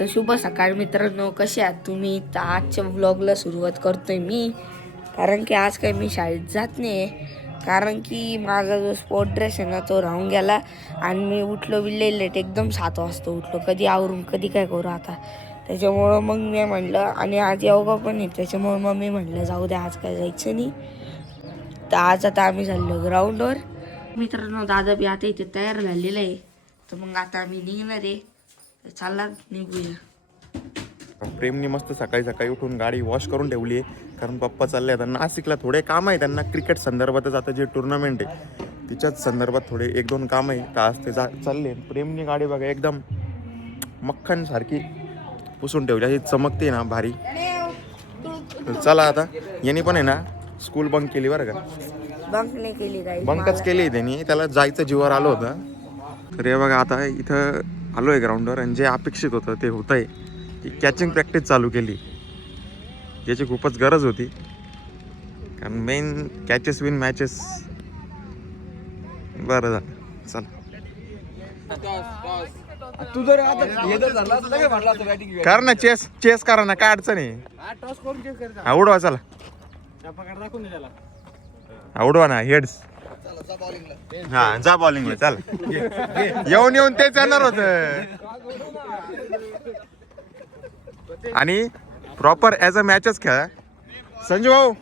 तर शुभ सकाळ मित्रांनो, कसे आहात तुम्ही? तर आजच्या व्लॉगला सुरुवात करतोय मी, कारण की आज काही मी शाळेत जात नाही, कारण की माझा जो स्पोर्ट ड्रेस आहे ना तो राहून गेला आणि मी उठलो बिल्ले लेट, एकदम 7 वाजता उठलो, कधी आवरून कधी काय करू आता. त्याच्यामुळं मग मी म्हटलं, आणि आज योगा पण आहे, त्याच्यामुळं मग मी म्हटलं जाऊ द्या, आज काय जायचं नाही. तर आज आता आम्ही चाललो ग्राउंडवर. मित्रांनो, दादा बी आता इथे तयार झालेला आहे, तर मग आता आम्ही निघणार आहे. तर चला निघूया. प्रेमनी मस्त सकाळी सकाळी उठून गाडी वॉश करून ठेवली आहे, कारण पप्पा चालले आता नाशिकला. थोडे काम आहे त्यांना, क्रिकेट संदर्भातच आता जे टुर्नामेंट आहे तिच्याच संदर्भात थोडे 1-2 काम आहे, तर आज ते चालले. प्रेमनी गाडी बघा एकदम मक्खन सारखी पुसून ठेवली, अशी चमकते ना भारी. चला आता. यांनी पण आहे ना स्कूल बंक केली बरं का, बंक नाही केली काही, बंकच केली त्यांनी, त्याला जायचं जीवावर आलं होतं. तर हे बघा आता इथं आलो आहे ग्राउंडवर, आणि जे अपेक्षित होतं ते होतं आहे की कॅचिंग प्रॅक्टिस चालू केली, याची खूपच गरज होती, कारण मेन कॅचेस विन मॅचेस. बरं झालं, चल. तू जर आता कर ना चेस, चेस करा ना, काय अडचण आहे. आवडवा, चला आवडवा ना हेड्स. हा जा बॉलिंगला, चल. येऊन येऊन तेच येणार होत, आणि प्रॉपर ॲज अ मॅचच खेळा. संजू भाऊ,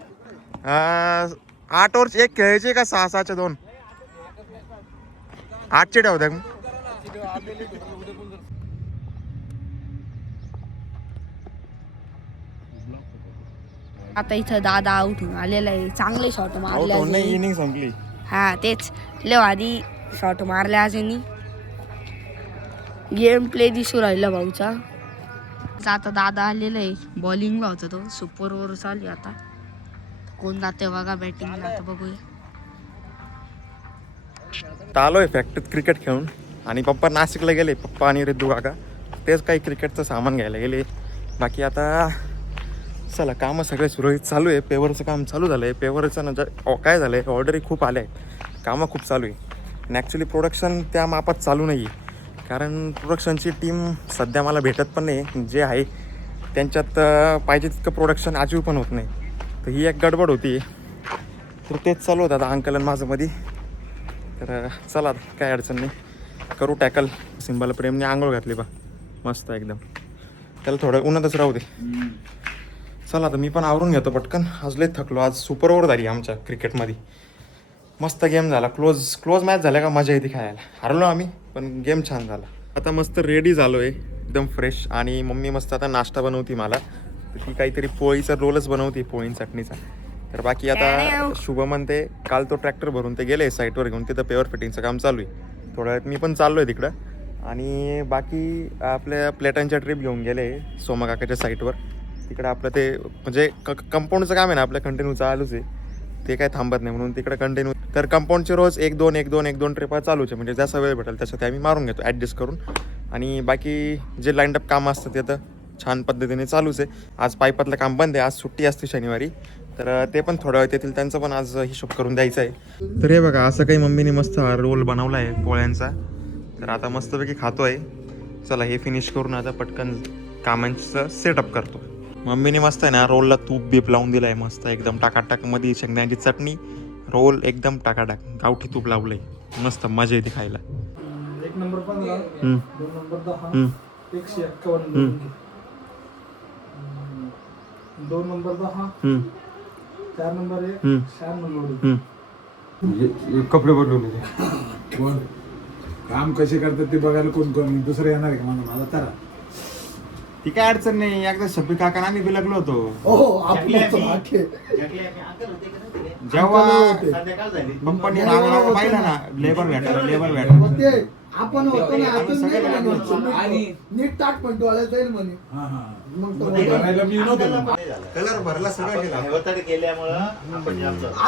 8 ओव्हर 1 खेळायचे का 6-6चे 2? 8चे ठेवता मग. आता इथं दादा आउट होऊन आलेला आहे, चांगले शॉट मारले आज यांनी. इनिंग संपली. हा तेच, लय आधी शॉट मारले आज यांनी. गेम प्ले दिसू राहिला भाऊचा. आता दादा आलेला आहे, बॉलिंगला होता तो, सुपर ओव्हर चालू आहे आता. कोण जाते बघा बॅटिंगला, आता बघूया. आलोय फॅक्टरीत क्रिकेट खेळून, आणि पप्पा नाशिकला गेले, पप्पा आणि रिद्धू काका तेच काही क्रिकेटचं सामान घ्यायला गेले. बाकी आता चला, कामं सगळे सुरळीत चालू आहे. पेवरचं काम चालू झालं आहे. पेवरचं नंतर काय झालं आहे, ऑर्डरही खूप आल्या आहेत, कामं खूप चालू आहे. आणि ॲक्च्युली प्रोडक्शन त्या मापात चालू नाही आहे, कारण प्रोडक्शनची टीम सध्या मला भेटत पण नाही. जे आहे त्यांच्यात पाहिजे तितकं प्रोडक्शन अचीव पण होत नाही, तर ही एक गडबड होती. तर तेच चालू होतं आता अंकलन माझं मध्ये. तर चला, काय अडचण नाही, करू टॅकल. सिंबाला प्रेमने आंघोळ घातली बा मस्त एकदम, त्याला थोडं उन्हातच राहू दे. चला आता मी पण आवरून घेतो पटकन, आज लय थकलो. आज सुपर ओव्हर झाली आमच्या क्रिकेटमध्ये, मस्त गेम झाला. क्लोज मॅच झाल्या का मजा येते खेळायला. हरलो आम्ही, पण गेम छान झाला. आता मस्त रेडी झालो आहे, एकदम फ्रेश. आणि मम्मी मस्त आता नाश्ता बनवती मला, तर ती काहीतरी पोळीचा रोलच बनवती, पोळी चटणीचा. तर बाकी आता शुभमन ते काल तो ट्रॅक्टर भरून ते गेले साईटवर घेऊन, तिथं पेवर फिटिंगचं काम चालू आहे. थोड्या वेळात मी पण चाललो आहे तिकडं. आणि बाकी आपल्या प्लेटांच्या ट्रिप घेऊन गेले सोमा काकाच्या साईटवर. तिकडं आपलं ते म्हणजे कंपाऊंडचं काम आहे ना आपलं, कंटिन्यू चालूच आहे, ते काय थांबत नाही, म्हणून तिकडे कंटिन्यू. तर कंपाऊंडचे रोज 1-2 ट्रिपा चालूच आहे, म्हणजे जसा वेळ भेटेल तसं ते आम्ही मारून घेतो ॲडजस्ट करून. आणि बाकी जे लाईंडअप कामं असतं ते तर छान पद्धतीने चालूच आहे. आज पाईपातलं काम बंद आहे, आज सुट्टी असते शनिवारी, तर ते पण थोड्या वेळ येतील, त्यांचं पण आज हिशोब करून द्यायचा आहे. तर हे बघा, असं काही मम्मीने मस्त रोल बनवला आहे पोळ्यांचा, तर आता मस्तपैकी खातो आहे. चला हे फिनिश करून आता पटकन कामांचं सेटअप करतो. मम्मीने मस्त आहे ना रोलला तूप बीप लावून दिलं आहे, मस्त एकदम टाकाटाक. मध्ये शेंगदाण्याची चटणी, रोल एकदम टाकाटाक, गावठी तूप लावलंय, मस्त मजा येते खायला. 1 number 15, 2 number 10, 151, 2 number 10, 4 number 1, 4 number कपडे बदलवले. कोण काम कसे करतात ते बघायला कोण दुसरं येणार आहे का माझा तारा? ती काय अडचण नाही, एकदा शब्बी काका आम्ही बिलगलो होतो. जेव्हा कंपनी पाहिलं ना, लेबर भेटलं आपण होतो ना, आणि नीट टाक पण डोळ्यात जाईल म्हणे. कलर भरला सगळं केला,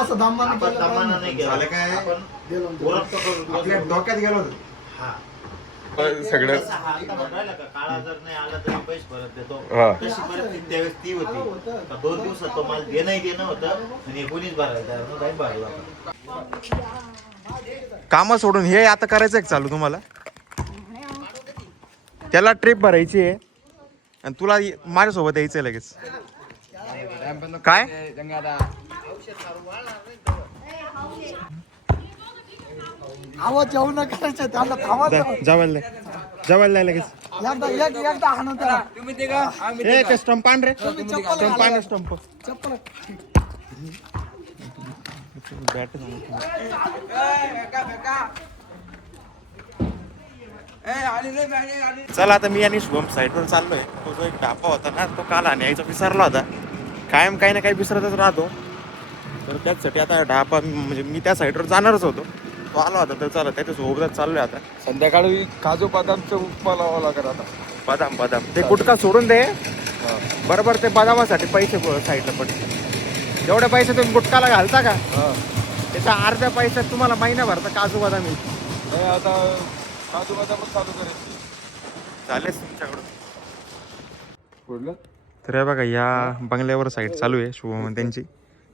असं दमानं झालं काय आपल्या डोक्यात गेलो होतो सगळं. काळा जर नाही आला तरी पैसे परत देतो, तशी परिस्थिती त्यावेळेस ती होती. 2 दिवसात तो माल देणं होतं, आणि 19 भरायला कामं सोडून हे आता करायचं आहे चालू तुम्हाला? त्याला ट्रिप भरायची आहे, आणि तुला माझ्यासोबत यायचंय लगेच. काय आवाज जेवण करायचं त्यांना थांबा जवळ लगेच. एकदा हाणून त्याला. ए ते स्टंप आण रे, स्टंप आण, स्टंप. चप्पल बॅट चला आता मी आणि शुभम साईडवर चाललोय. तो जो एक ढापा होता ना तो काल आणायचा विसरला होता. कायम काही ना काही विसरतच राहतो. तर त्याचसाठी आता ढापा म्हणजे मी त्या साईडवर जाणारच होतो. तो आला होता तर चला त्याच्यासोबतच चाललोय आता. संध्याकाळी काजू बदामचं उपमा लावावं लागेल आता. बदाम ते गुटखा सोडून दे. बरोबर ते बदामासाठी पैसे साईडला पडते. जेवढे पैसे तुम्ही गुटखाला घालता का त्याच्या अर्ध्या पैशात तुम्हाला महिनाभरचा काजू बदाम येईल. नाही आता काजू बदामच चालू करायची. चालेल तुमच्याकडून. कुठलं? तर हे बघा या बंगल्यावर साईड चालू आहे शुभम त्यांची.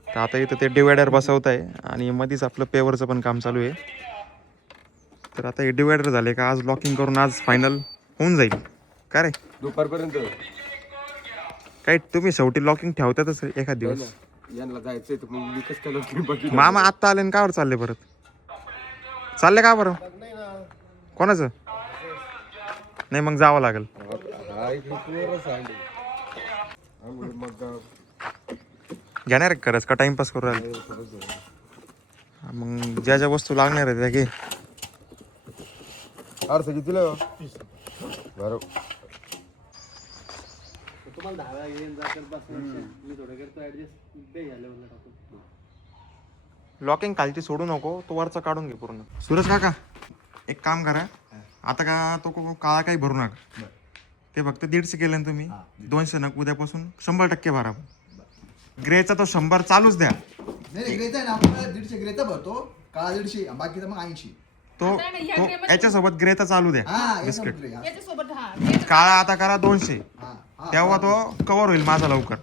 तर आता इथं ते डिवायडर बसवत आहे आणि मध्येच आपलं पेवरचं पण काम चालू आहे. तर आता हे डिवायडर झाले का आज लॉकिंग करून आज फायनल होऊन जाईल. का रे दुपारपर्यंत काय तुम्ही शेवटी लॉकिंग ठेवतातच एखाद दिवस. यांना जायचंय तर मग मी कसं काय लॉकिंग बघितलं. मामा आत्ता आले कावर चालले परत? चालले का बरं? कोणाचं? नाही मग जावं लागेल. घेणार आहे खरंच का टाइमपास करू राहिले? मग ज्या ज्या वस्तू लागणार आहे त्या घे. अर्थ कितीला बरोबर. लॉकिंग खालची सोडू नको, तो वरचा काढून घे पूर्ण. सूरज काका एक काम करा आता का तो काळा काही भरू नका. ते फक्त 150 केलं ना तुम्ही. 200 नक उद्यापासून 100% भरा. ग्रेचा तो 100 चालूच द्या. नाही ग्रेचा आहे ना आपण 150 ग्रेचा भरतो. काळा 150 बाकीचा मग 80. तो याच्यासोबत ग्रेचा चालू द्या. हा बिस्किट याच्यासोबत हा काळा आता करा 200. हा तेव्हा तो कव्हर होईल माझा लवकर.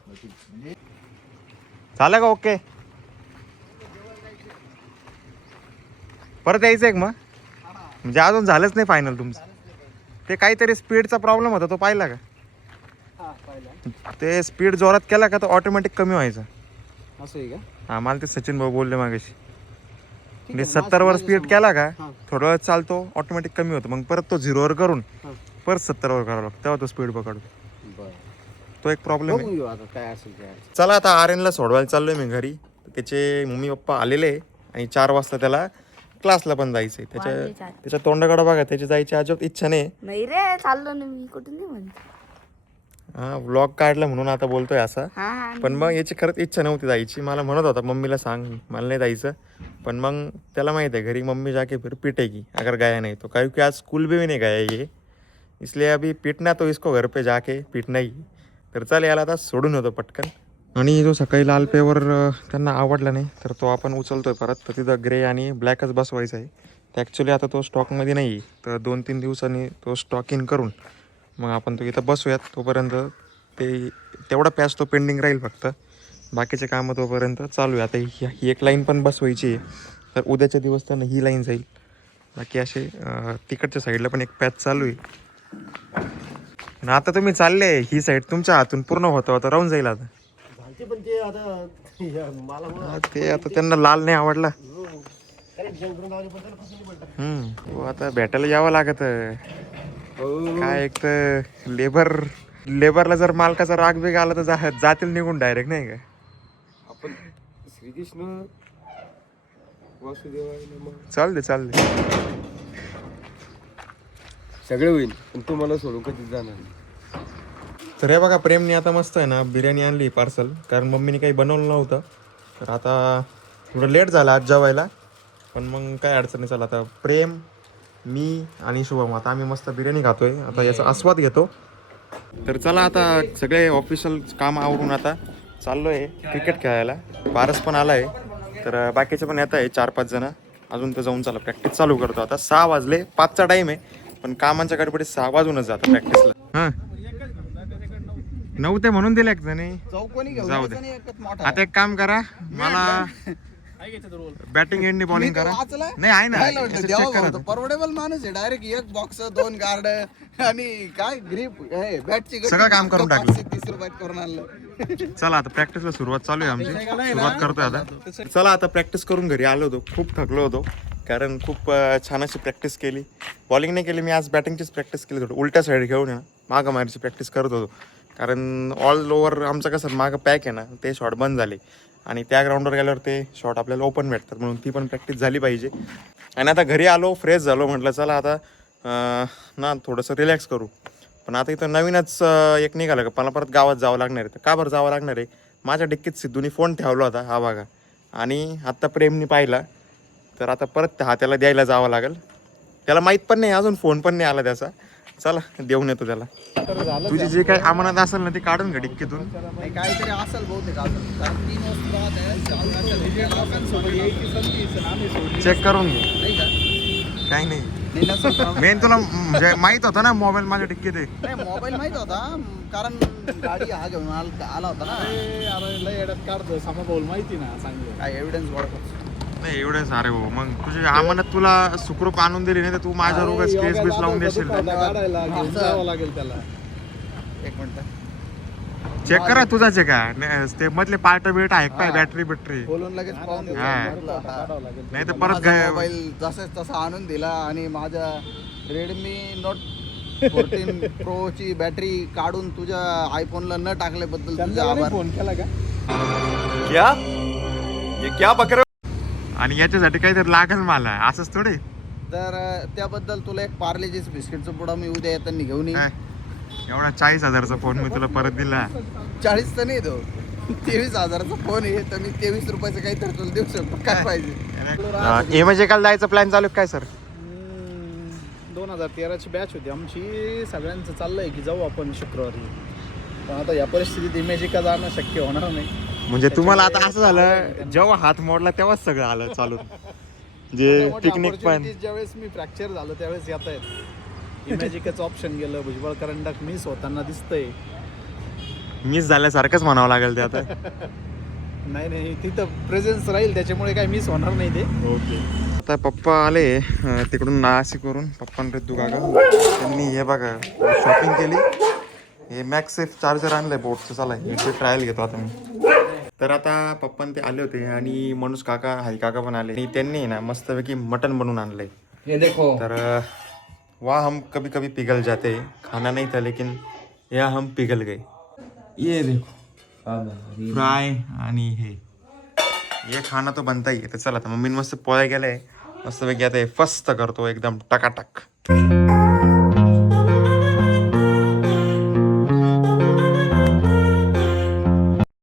चालेल का? ओके. परत यायचं एक मग म्हणजे अजून झालंच नाही फायनल तुमचं. ते काहीतरी स्पीडचा प्रॉब्लेम होता तो पाहिला का? ते स्पीड जोरात केला का तो ऑटोमॅटिक कमी व्हायचा. असं आहे का? हा मला ते सचिन भाऊ बोलले मागाशी. म्हणजे 70 वर स्पीड केला का थोडा वेळ चालतो ऑटोमॅटिक कमी होतो. मग परत तो 0 वर करून परत 70 वर करावा लागतो तेव्हा तो स्पीड पकडतो. तो एक प्रॉब्लेम आहे. काय असेल काय. चला आता आर्यनला सोडवायला चाललोय मी घरी. त्याचे मम्मी पप्पा आलेले आहे आणि 4 वाजता त्याला क्लासला पण जायचंय. त्याच्या तोंडाकडे बघा त्याची जायची अजिबात इच्छा नाही रे चाललो ना मी कुठे नाही म्हणते. हा व्लॉग काढला म्हणून आता बोलतोय असा. हा पण मग याची खरंच इच्छा नव्हती जायची. मला म्हणत होता मम्मीला सांग मला नाही जायचं. पण मग त्याला माहित आहे घरी मम्मी जाके फिर पिटेगी अगर गया नहीं तो. क्योंकि आज स्कूल भी नहीं गया ये इसलिए अभी पिटना तो इसको घर पे जाके पिटना ही. तर चल याला आता सोडून होतो पटकन. आणि जो सकाळी लाल पेवर त्यांना आवडला नाही तर तो आपण उचलतोय परत. तर तिथं ग्रे आणि ब्लॅकच बसवायचा आहे. तर ॲक्च्युली आता तो स्टॉकमध्ये नाही तर 2-3 दिवसांनी तो स्टॉक इन करून मग आपण तो इथं बसूयात. तोपर्यंत ते तेवढा पॅच तो पेंडिंग राहील फक्त. बाकीचे कामं तोपर्यंत चालू आहे. आता ही एक लाईन पण बसवायची आहे तर उद्याच्या दिवस तर ही लाईन जाईल. बाकी असे तिकडच्या साईडला पण एक पॅच चालू आहे. आणि आता तुम्ही चालले ही साईड तुमच्या हातून पूर्ण होतं राहून जाईल आता. ते आता त्यांना लाल नाही आवडला. तो आता भेटायला यावं लागत. काय एक तर लेबरला जर मालकाचा राग बिग आला तर जातील निघून डायरेक्ट नाही का. आपण श्रीकृष्ण वासुदेव चालते सगळे होईल पण तुम्हाला सोडून कधी जाणार. तर हे बघा प्रेमने आता मस्त आहे ना बिर्याणी आणली पार्सल. कारण मम्मीने काही बनवलं नव्हतं तर आता थोडं लेट झालं आज जेवायला. पण मग काय अडचण नाही. चला आता प्रेम मी आणि शुभम आता आम्ही मस्त बिर्याणी खातोय. आता याचा आस्वाद घेतो. तर चला आता सगळे ऑफिशियल काम आवरून आता चाललो आहे क्रिकेट खेळायला. पारस पण आला आहे तर बाकीचे पण येत आहे 4-5 जण अजून. तर जाऊन चला प्रॅक्टिस चालू करतो. आता 6 वाजले 5चा टाईम आहे पण कामांच्या गडबडीत 6 वाजूनच जातं प्रॅक्टिसला. हां नव्हते म्हणून दिले नाही जाऊ दे. आता एक काम करा मला बॅटिंग एंडनी बॉलिंग करा नाही आहे ना चेक करा परवडेबल माणूस आहे डायरेक्ट एक बॉक्स 2 गार्ड आणि काय ग्रीप बॅटची सगळं काम करून टाकलं. 30 रुपयात करून आणलं. चला आता प्रॅक्टिसला सुरुवात चालू आहे आमची सुरुवात करतोय आता चला आता प्रॅक्टिस करून घरी आलो होतो खूप थकलो होतो कारण खूप छान अशी प्रॅक्टिस केली बॉलिंग नाही केली मी आज बॅटिंगचीच प्रॅक्टिस केली थोडं उलट्या साईड घेऊन आहे ना मागं मारायची प्रॅक्टिस करत होतो कारण ऑल ओव्हर आमचं कसं मागं पॅक आहे ना ते शॉट बंद झाले आणि त्या ग्राउंडवर गेल्यावर ते शॉट आपल्याला ओपन भेटतात म्हणून ती पण प्रॅक्टिस झाली पाहिजे आणि आता घरी आलो फ्रेश झालो म्हटलं चला आता ना थोडंसं रिलॅक्स करू पण आता इथं नवीनच एक निघालं का मला परत गावात जावं लागणार आहे तर का बरं जावं लागणार आहे माझ्या डिक्कीत सिद्धूनी फोन ठेवला होता हा बघा आणि आत्ता प्रेमनी पाहिला तर आता परत हा त्याला द्यायला जावं लागेल त्याला माहीत पण नाही अजून फोन पण नाही आला त्याचा चला देऊन येतो त्याला तुझी जे काही अमानत असेल ना ती काढून घ्या डिक्कीतून काहीतरी असेल बहुतेक अजून कारण 3 वस्तू चेक करून घे नाही का काही नाही नाही नसेल तर मेन तुला म्हणजे माहित होता ना मोबाईल माझ्या डिक्कीत आहे नाही मोबाईल माहित होता कारण गाडी हा घेऊन आला होता ना लय येड्यात काढतो समाभाऊल माहिती ना चांगलं. काय एव्हिडन्स वाढतो नाही एवढंच अरे हो मग तुझी अमानत तुला सुखरूप आणून दिली नाही तर तू माझ्या रोगात केस बीस लावून देशील काढायला घेऊन जावं लागेल त्याला. एक मिनिट चेक करा तुझा चेक आहे ते मधले पार्ट बिर्ट आहे काय बॅटरी बिटरी बोलून लगेच पाहून घेतो हा. म्हटलं, नाही तर परत माझा मोबाईल जसाच तसा आणून दिला आणि माझ्या रेडमी नोट 14 प्रो ची बॅटरी काढून तुझ्या आयफोनला न टाकल्याबद्दल तुझा त्यांना आभार. फोन केला का क्या ये क्या बकर आणि याच्यासाठी काहीतरी लागेल मला असंच थोडे तर त्याबद्दल तुला एक पार्लेजीच बिस्किटचं पुडा मी उद्या येताना घेऊन येईन. एवढा 40,000चा फोन मी तुला परत दिला 40 तर नाही तो 23,000चा फोन आहे तर मी 23 रुपयाचं काहीतरी तुला देऊ शकतो काय पाहिजे म्हणजे काल जायचा प्लॅन चालू आहे काय सर 2013 ची बॅच होती आमची सगळ्यांचं चाललंय की जाऊ आपण शुक्रवारी पण आता या परिस्थितीत इमेजिका जाणं शक्य होणार नाही म्हणजे तुम्हाला आता असं झालं जेव्हा हात मोडला तेव्हाच सगळं आलं चालू जे पिकनिक पण ज्यावेळेस मी फ्रॅक्चर झालो त्यावेळेस येत आहेत इमॅजिकाचं ऑप्शन गेलं भुजबळ करंडक मिस होताना दिसतंय मिस झाल्यासारखंच म्हणावं लागेल ते आता नाही तिथं प्रेझेन्स राहील त्याच्यामुळे काय मिस होणार नाही ते ओके आता पप्पा आले तिकडून नाशिकवरून पप्पा रिद्धू काका त्यांनी हे बघा शॉपिंग केली हे मॅक्सेफ चार्जर आणलंय बोटचं चला याची ट्रायल घेतो आता मी तर आता पप्पा ते आले होते आणि मनुष काका हाई काका पण आले आणि त्यांनी ना मस्तपैकी मटन बनवून आणलंय ये देखो तर वाह हम कभी कभी पिघल जाते खाना नहीं था लेकिन या हम पिघल गए ये देखो फ्राय आणि हे खाना तो बनता ही आहे तर चला आता मम्मीने मस्त पोळ्या गेलाय मस्तपैकी आता हे फस्त करतो एकदम टकाटक